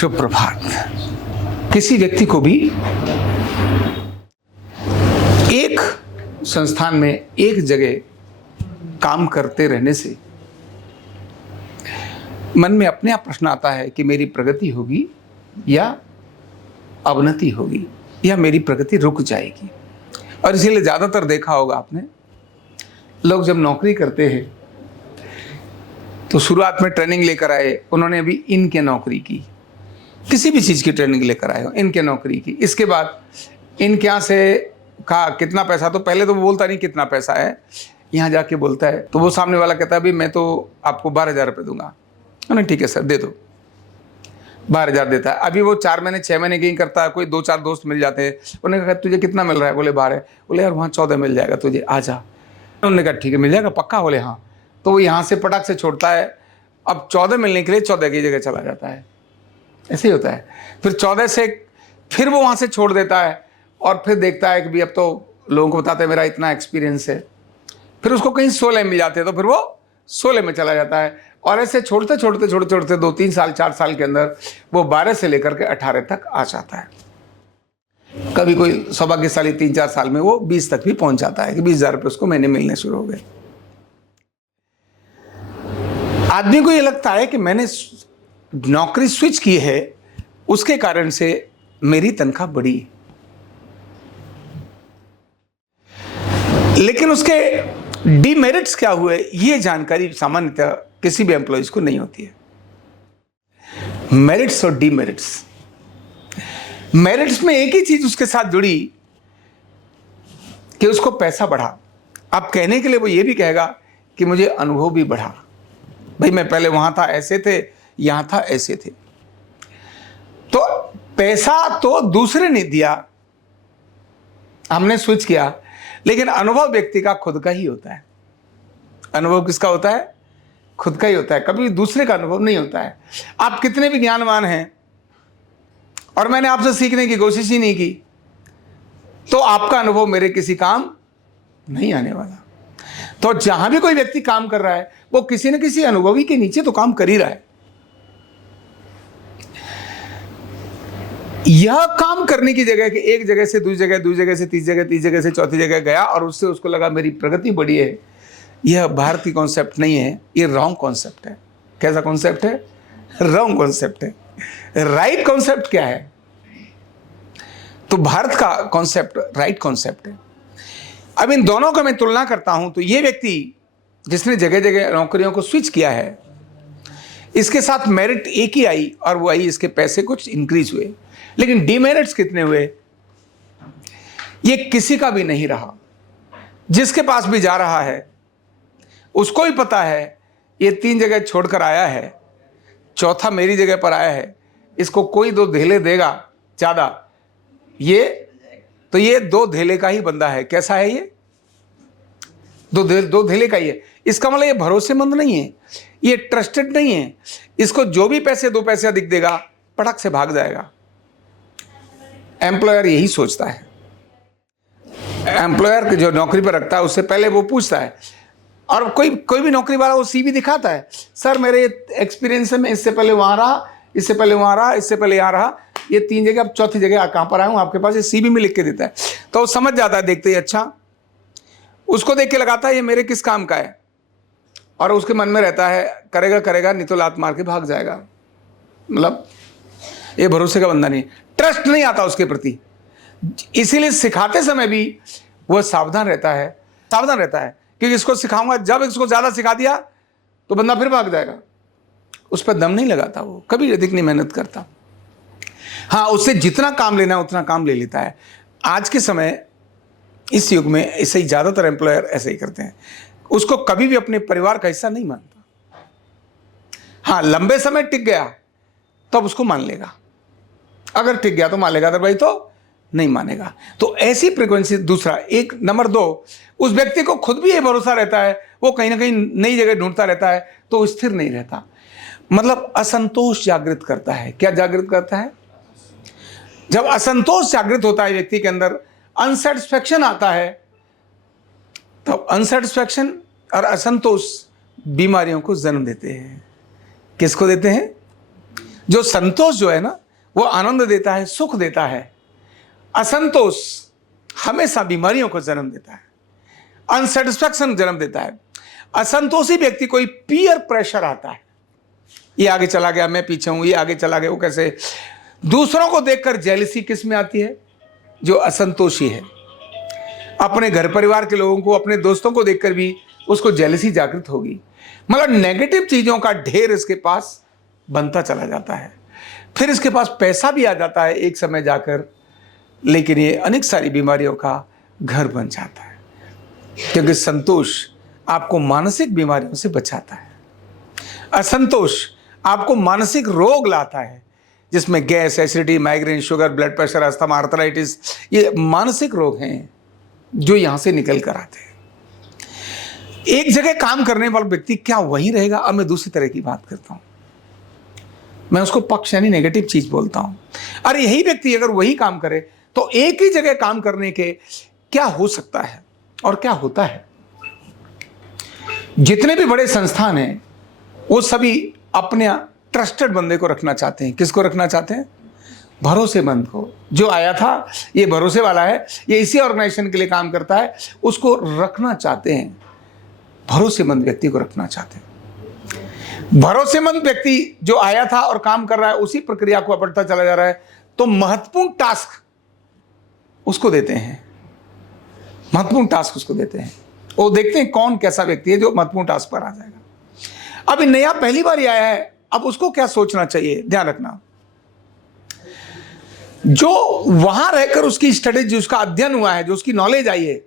शुभ प्रभात। किसी व्यक्ति को भी एक संस्थान में एक जगह काम करते रहने से मन में अपने आप प्रश्न आता है कि मेरी प्रगति होगी या अवनति होगी या मेरी प्रगति रुक जाएगी। और इसीलिए ज़्यादातर देखा होगा आपने, लोग जब नौकरी करते हैं तो शुरुआत में ट्रेनिंग लेकर आए, उन्होंने अभी इनके नौकरी की, किसी भी चीज़ की ट्रेनिंग लेकर आए हो, इनके नौकरी की। इसके बाद इनके यहाँ से कहा कितना पैसा, तो पहले तो वो बोलता नहीं कितना पैसा है, यहाँ जाके बोलता है तो वो सामने वाला कहता है अभी मैं तो आपको 12,000 रुपये दूंगा। नहीं ठीक है सर दे दो, 12,000 देता है। अभी वो 4 महीने 6 महीने की करता है, कोई 2-4 दोस्त मिल जाते हैं, उन्होंने कहा तुझे कितना मिल रहा है, बोले 12। बोले यार वहाँ 14 मिल जाएगा तुझे, आ जा। उन्होंने कहा ठीक है मिल जाएगा पक्का, बोले हाँ। तो वो यहाँ से पटाख से छोड़ता है, अब 14 मिलने के लिए 14 की जगह चला जाता है। ऐसे ही होता है। फिर 14 से फिर वो वहाँ से छोड़ देता है और फिर देखता है कि भी अब तो लोगों को बताते हैं मेरा इतना एक्सपीरियंस है। फिर उसको कहीं 16 मिल जाते हैं तो फिर वो 16 में चला जाता है। और ऐसे छोड़ते 2-3 साल 4 साल के अंदर वो 12 से लेकर के 18 तक आ जाता है। कभी कोई सौभाग्यशाली 3-4 साल में वो 20 तक भी पहुंच जाता है कि 20,000 रुपये उसको महीने मिलने शुरू हो गए। आदमी को ये लगता है कि मैंने नौकरी स्विच की है, उसके कारण से मेरी तनख्वाह बढ़ी, लेकिन उसके डीमेरिट्स क्या हुए ये जानकारी सामान्यतः किसी भी एम्प्लॉइज को नहीं होती है। मेरिट्स और डीमेरिट्स, मेरिट्स में एक ही चीज उसके साथ जुड़ी कि उसको पैसा बढ़ा। अब कहने के लिए वो ये भी कहेगा कि मुझे अनुभव भी बढ़ा, भाई मैं पहले वहां था ऐसे थे, यहां था ऐसे थे। तो पैसा तो दूसरे ने दिया, हमने स्विच किया, लेकिन अनुभव व्यक्ति का खुद का ही होता है। अनुभव किसका होता है? खुद का ही होता है, कभी दूसरे का अनुभव नहीं होता है। आप कितने भी ज्ञानवान हैं और मैंने आपसे सीखने की कोशिश ही नहीं की, तो आपका अनुभव मेरे किसी काम नहीं आने वाला। तो जहां भी कोई व्यक्ति काम कर रहा है वो किसी न किसी अनुभवी के नीचे तो काम कर ही रहा है। यह काम करने की जगह कि एक जगह से दूसरी जगह से तीसरी जगह से चौथी जगह गया और उससे उसको लगा मेरी प्रगति बढ़ी है, यह भारतीय कॉन्सेप्ट नहीं है, ये रॉन्ग कॉन्सेप्ट है। कैसा कॉन्सेप्ट है? रॉन्ग कॉन्सेप्ट है। राइट कॉन्सेप्ट क्या है? तो भारत का कॉन्सेप्ट राइट कॉन्सेप्ट है। अब इन दोनों का मैं तुलना करता हूं तो ये व्यक्ति जिसने जगह जगह नौकरियों को स्विच किया है, इसके साथ मेरिट एक ही आई और वो आई इसके पैसे कुछ इंक्रीज हुए, लेकिन डीमेरिट्स कितने हुए ये किसी का भी नहीं रहा। जिसके पास भी जा रहा है उसको ही पता है ये 3 जगह छोड़कर आया है, चौथा मेरी जगह पर आया है, इसको कोई 2 धेले देगा ज्यादा, ये 2 धेले का ही बंदा है। कैसा है ये? 2 धेले का ही है। इसका मतलब ये भरोसेमंद नहीं है, ये ट्रस्टेड नहीं है। इसको जो भी 2 पैसे अधिक देगा पटक से भाग जाएगा। एम्प्लॉयर यही सोचता है। एम्प्लॉयर जो नौकरी पर रखता है उससे पहले वो पूछता है, और कोई भी नौकरी वाला वो सीवी दिखाता है, सर मेरे एक्सपीरियंस है, मैं इससे पहले वहां रहा, इससे पहले वहां रहा, इससे पहले यहाँ रहा, ये 3 जगह, अब चौथी जगह कहां पर आया हूं आपके पास, ये सीवी में लिख के देता है। तो वो समझ जाता है देखते ही, अच्छा उसको देख के लगाता है ये मेरे किस काम का है, और उसके मन में रहता है करेगा नहीं तो लात मार के भाग जाएगा। मतलब ये भरोसे का बंदा नहीं, ट्रस्ट नहीं आता उसके प्रति। इसीलिए सिखाते समय भी वह सावधान रहता है क्योंकि इसको सिखाऊंगा, जब इसको ज्यादा सिखा दिया तो बंदा फिर भाग जाएगा। उस पर दम नहीं लगाता, वो कभी अधिक नहीं मेहनत करता। हाँ, उससे जितना काम लेना है उतना काम ले लेता है। आज के समय इस युग में ऐसे ही ज्यादातर एम्प्लॉयर ऐसे ही करते हैं, उसको कभी भी अपने परिवार का हिस्सा नहीं मानता। हाँ, लंबे समय टिक गया तब उसको मान लेगा, अगर टिक गया तो मान लेगा, अदरवाइज तो नहीं मानेगा। तो ऐसी फ्रीक्वेंसी। दूसरा, एक नंबर 2, उस व्यक्ति को खुद भी ये भरोसा रहता है, वो कहीं ना कहीं नई जगह ढूंढता रहता है तो स्थिर नहीं रहता, मतलब असंतोष जागृत करता है। क्या जागृत करता है? जब असंतोष जागृत होता है व्यक्ति के अंदर, अनसेटिस्फैक्शन आता है, तो अनसेटिस्फैक्शन और असंतोष बीमारियों को जन्म देते हैं। किसको देते हैं? जो संतोष जो है ना, वो आनंद देता है, सुख देता है। असंतोष हमेशा बीमारियों को जन्म देता है, अनसेटिस्फैक्शन जन्म देता है। असंतोषी व्यक्ति कोई पीयर प्रेशर आता है, ये आगे चला गया, मैं पीछे हूं, ये आगे चला गया, वो कैसे। दूसरों को देखकर जेलसी किस में आती है? जो असंतोषी है। अपने घर परिवार के लोगों को, अपने दोस्तों को देखकर भी उसको जेलसी जागृत होगी। मतलब नेगेटिव चीजों का ढेर इसके पास बनता चला जाता है। फिर इसके पास पैसा भी आ जाता है एक समय जाकर, लेकिन ये अनेक सारी बीमारियों का घर बन जाता है, क्योंकि संतोष आपको मानसिक बीमारियों से बचाता है। असंतोष आपको मानसिक रोग लाता है, जिसमें gas, acidity, migraine, sugar, blood pressure, asthma, arthritis, ये मानसिक रोग हैं जो यहां से निकल कर आते हैं। एक जगह काम करने वाला व्यक्ति क्या वहीं रहेगा? अब मैं दूसरी तरह की बात करता हूं, मैं उसको पक्ष यानी नेगेटिव चीज बोलता हूं। अरे यही व्यक्ति अगर वही काम करे तो एक ही जगह काम करने के क्या हो सकता है और क्या होता है? जितने भी बड़े संस्थान हैं वो सभी अपने ट्रस्टेड बंदे को रखना चाहते हैं। किसको रखना चाहते हैं? भरोसेमंद को। जो आया था ये भरोसे वाला है, ये इसी ऑर्गेनाइजेशन के लिए काम करता है, उसको रखना चाहते हैं। भरोसेमंद व्यक्ति को रखना चाहते हैं। भरोसेमंद व्यक्ति जो आया था और काम कर रहा है, उसी प्रक्रिया को बढ़ता चला जा रहा है, तो महत्वपूर्ण टास्क उसको देते हैं। महत्वपूर्ण टास्क उसको देते हैं। वो देखते हैं कौन कैसा व्यक्ति है जो महत्वपूर्ण टास्क पर आ जाएगा। अब नया पहली बार आया है, अब उसको क्या सोचना चाहिए? ध्यान रखना, जो वहां रहकर उसकी स्टडी, जो उसका अध्ययन हुआ है, जो उसकी नॉलेज आई है,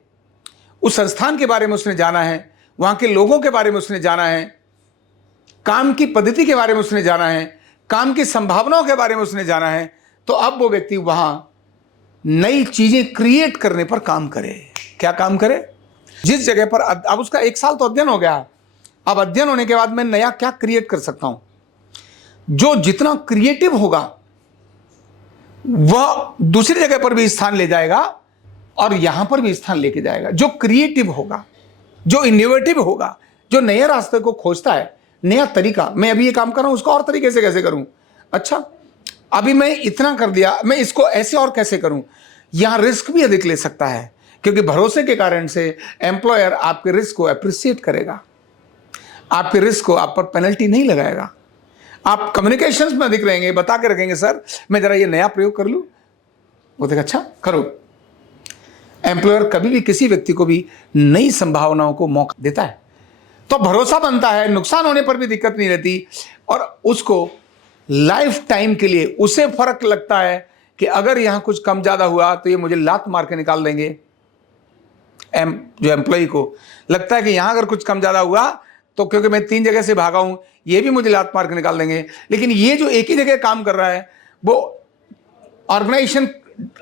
उस संस्थान के बारे में उसने जाना है, वहां के लोगों के बारे में उसने जाना है, काम की पद्धति के बारे में उसने जाना है, काम की संभावनाओं के बारे में उसने जाना है, तो अब वो व्यक्ति वहां नई चीजें क्रिएट करने पर काम करे। क्या काम करे? जिस जगह पर अब उसका 1 साल तो अध्ययन हो गया, अब अध्ययन होने के बाद मैं नया क्या क्रिएट कर सकता हूं? जो जितना क्रिएटिव होगा वह दूसरी जगह पर भी स्थान ले जाएगा और यहां पर भी स्थान लेके जाएगा। जो क्रिएटिव होगा, जो इनोवेटिव होगा, जो नए रास्ते को खोजता है, नया तरीका, मैं अभी ये काम कर रहा हूं, उसको और तरीके से कैसे करूं? अच्छा, अभी मैं इतना कर दिया, मैं इसको ऐसे और कैसे करूं? यहां रिस्क भी अधिक ले सकता है, क्योंकि भरोसे के कारण से एम्प्लॉयर आपके रिस्क को अप्रिशिएट करेगा, आपके रिस्क को आप पर पेनल्टी नहीं लगाएगा। आप कम्युनिकेशंस में अधिक रहेंगे, बता के रखेंगे, सर मैं जरा ये नया प्रयोग कर लूं। वो देखेगा, अच्छा करो। एम्प्लॉयर कभी भी किसी व्यक्ति को भी नई संभावनाओं को मौका देता है, तो भरोसा बनता है, नुकसान होने पर भी दिक्कत नहीं रहती, और उसको लाइफ टाइम के लिए उसे फर्क लगता है कि अगर यहां कुछ कम ज्यादा हुआ तो ये मुझे लात मार के निकाल देंगे। जो एम्प्लॉय को लगता है कि यहां अगर कुछ कम ज्यादा हुआ तो क्योंकि मैं 3 जगह से भागा हूं, ये भी मुझे लात मार के निकाल देंगे। लेकिन ये जो एक ही जगह काम कर रहा है, वो ऑर्गेनाइजेशन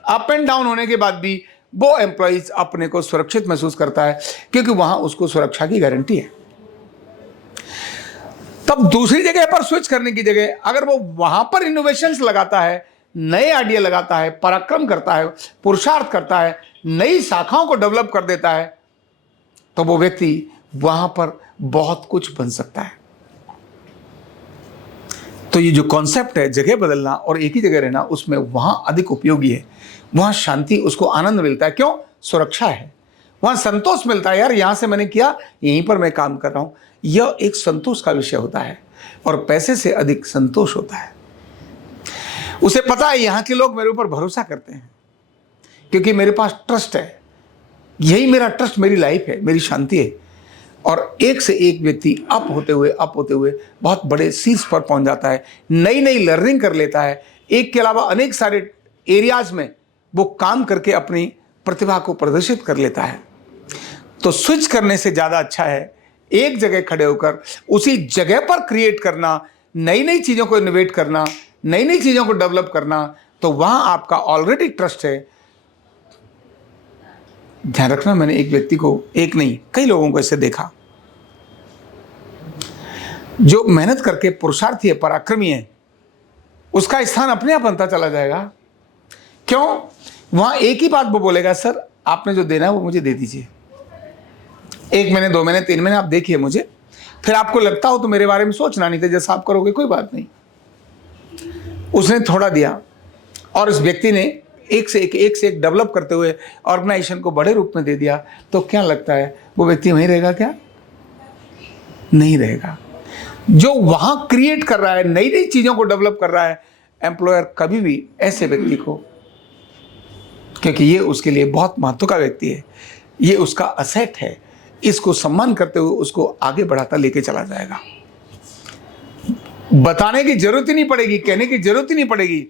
अप एंड डाउन होने के बाद भी वो एम्प्लॉइज अपने को सुरक्षित महसूस करता है, क्योंकि वहां उसको सुरक्षा की गारंटी है। तब दूसरी जगह पर स्विच करने की जगह अगर वो वहां पर इनोवेशंस लगाता है, नए आइडिया लगाता है, पराक्रम करता है, पुरुषार्थ करता है, नई शाखाओं को डेवलप कर देता है, तो वो व्यक्ति वहां पर बहुत कुछ बन सकता है। तो ये जो कॉन्सेप्ट है जगह बदलना और एक ही जगह रहना, उसमें वहां अधिक उपयोगी है। वहां शांति, उसको आनंद मिलता है। क्यों? सुरक्षा है, वहां संतोष मिलता है। यार यहां से मैंने किया, यहीं पर मैं काम कर रहा हूं, यह एक संतोष का विषय होता है, और पैसे से अधिक संतोष होता है। उसे पता है यहां के लोग मेरे ऊपर भरोसा करते हैं, क्योंकि मेरे पास ट्रस्ट है, यही मेरा ट्रस्ट, मेरी लाइफ है, मेरी शांति है। और एक से एक व्यक्ति अप होते हुए बहुत बड़े शीर्ष पर पहुंच जाता है, नई नई लर्निंग कर लेता है। एक के अलावा अनेक सारे एरियाज में वो काम करके अपनी प्रतिभा को प्रदर्शित कर लेता है। तो स्विच करने से ज़्यादा अच्छा है एक जगह खड़े होकर उसी जगह पर क्रिएट करना, नई नई चीज़ों को इनोवेट करना, नई नई चीज़ों को डेवलप करना। तो वहाँ आपका ऑलरेडी ट्रस्ट है। ध्यान रखना, मैंने एक व्यक्ति को, एक नहीं कई लोगों को ऐसे देखा, जो मेहनत करके पुरुषार्थी है, पराक्रमी है, उसका स्थान अपने आप बनता चला जाएगा। क्यों? वहां एक ही बात वो बोलेगा, सर आपने जो देना है वो मुझे दे दीजिए। 1 महीने, 2 महीने, 3 महीने आप देखिए मुझे, फिर आपको लगता हो तो मेरे बारे में सोचना, नहीं तो जैसा आप करोगे कोई बात नहीं। उसने थोड़ा दिया और इस व्यक्ति ने एक से एक डेवलप करते हुए ऑर्गेनाइजेशन को बड़े रूप में दे दिया, तो क्या लगता है वो व्यक्ति वहीं रहेगा क्या? नहीं रहेगा। जो वहां क्रिएट कर रहा है, नई नई चीजों को डेवलप कर रहा है, एम्प्लॉयर कभी भी ऐसे व्यक्ति को, क्योंकि ये उसके लिए बहुत महत्व का व्यक्ति है, ये उसका असेट है, इसको सम्मान करते हुए उसको आगे बढ़ाता लेके चला जाएगा। बताने की जरूरत ही नहीं पड़ेगी, कहने की जरूरत ही नहीं पड़ेगी।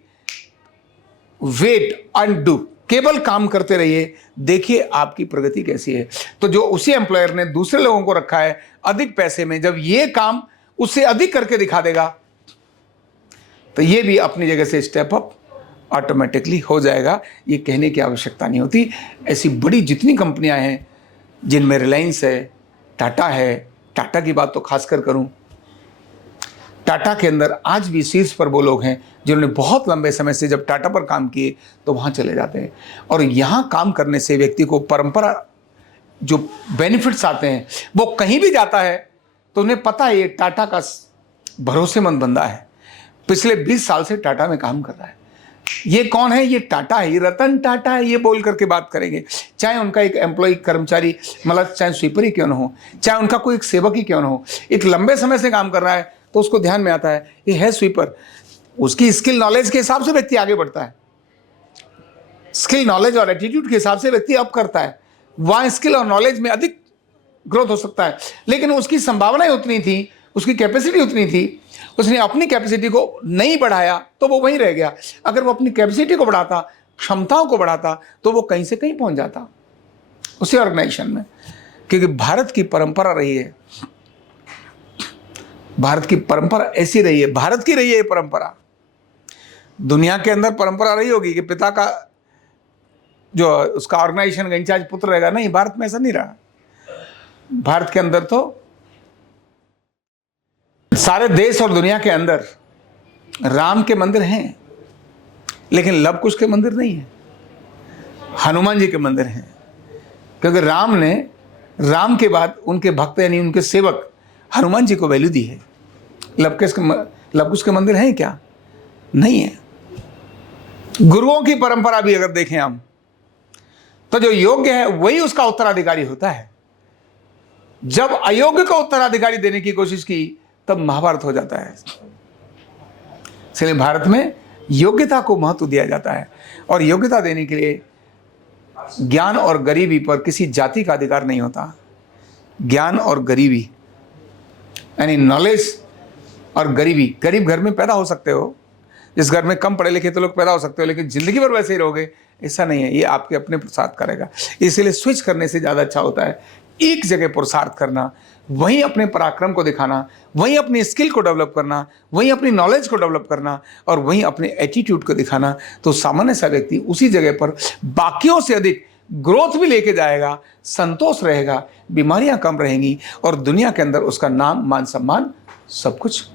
वेट एंड डू, केवल काम करते रहिए, देखिए आपकी प्रगति कैसी है। तो जो उसी एम्प्लॉयर ने दूसरे लोगों को रखा है अधिक पैसे में, जब ये काम उससे अधिक करके दिखा देगा, तो ये भी अपनी जगह से स्टेप अप ऑटोमेटिकली हो जाएगा। ये कहने की आवश्यकता नहीं होती। ऐसी बड़ी जितनी कंपनियां हैं, जिनमें रिलायंस है, टाटा है, टाटा की बात तो खासकर करूं, टाटा के अंदर आज भी शीर्ष पर वो लोग हैं जिन्होंने बहुत लंबे समय से जब टाटा पर काम किए तो वहाँ चले जाते हैं। और यहाँ काम करने से व्यक्ति को परंपरा जो बेनिफिट्स आते हैं, वो कहीं भी जाता है तो उन्हें पता है ये टाटा का भरोसेमंद बंदा है, पिछले 20 साल से टाटा में काम कर रहा है। ये कौन है? ये टाटा है, ये रतन टाटा है, ये बोल करके बात करेंगे। चाहे उनका एक एम्प्लॉय कर्मचारी, मतलब चाहे स्वीपर ही क्यों ना हो, चाहे उनका कोई एक सेवक ही क्यों ना हो, एक लंबे समय से काम कर रहा है तो उसको ध्यान में आता है ये है स्वीपर। उसकी स्किल नॉलेज के हिसाब से व्यक्ति आगे बढ़ता है, स्किल नॉलेज और एटीट्यूड के हिसाब से व्यक्ति अप करता है। वहाँ स्किल और नॉलेज में अधिक ग्रोथ हो सकता है, लेकिन उसकी संभावनाएं उतनी थी, उसकी कैपेसिटी उतनी थी, उसने अपनी कैपेसिटी को नहीं बढ़ाया तो वो वहीं रह गया। अगर वो अपनी कैपेसिटी को बढ़ाता, क्षमताओं को बढ़ाता, तो वो कहीं से कहीं पहुंच जाता उसी ऑर्गेनाइजेशन में। क्योंकि भारत की परंपरा रही है, भारत की परंपरा ऐसी रही है, भारत की रही है ये परंपरा। दुनिया के अंदर परंपरा रही होगी कि पिता का जो उसका ऑर्गेनाइजेशन का इंचार्ज पुत्र रहेगा, नहीं, भारत में ऐसा नहीं रहा। भारत के अंदर तो सारे देश और दुनिया के अंदर राम के मंदिर हैं, लेकिन लव कुश के मंदिर नहीं है, हनुमान जी के मंदिर हैं। क्योंकि राम के बाद उनके भक्त यानी उनके सेवक हनुमान जी को वैल्यू दी है। लव कुश के मंदिर हैं क्या? नहीं है। गुरुओं की परंपरा भी अगर देखें हम, तो जो योग्य है वही उसका उत्तराधिकारी होता है। जब अयोग्य को उत्तराधिकारी देने की कोशिश की तब महाभारत हो जाता है। इसलिए भारत में योग्यता को महत्व दिया जाता है, और योग्यता देने के लिए ज्ञान और गरीबी पर किसी जाति का अधिकार नहीं होता। ज्ञान और गरीबी यानी नॉलेज और गरीबी, गरीब घर में पैदा हो सकते हो, जिस घर में कम पढ़े लिखे तो लोग पैदा हो सकते हो, लेकिन जिंदगी भर वैसे ही रहोगे ऐसा नहीं है। ये आपके अपने पुरुषार्थ करेगा। इसलिए स्विच करने से ज़्यादा अच्छा होता है एक जगह पुरुषार्थ करना, वहीं अपने पराक्रम को दिखाना, वहीं अपनी स्किल को डेवलप करना, वहीं अपनी नॉलेज को डेवलप करना, और वहीं अपने एटीट्यूड को दिखाना। तो सामान्य सा व्यक्ति उसी जगह पर बाकियों से अधिक ग्रोथ भी लेके जाएगा, संतोष रहेगा, बीमारियां कम रहेंगी, और दुनिया के अंदर उसका नाम, मान, सम्मान सब कुछ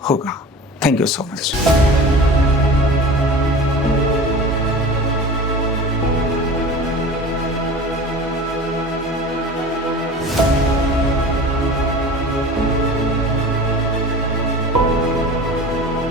होगा। Thank you so much.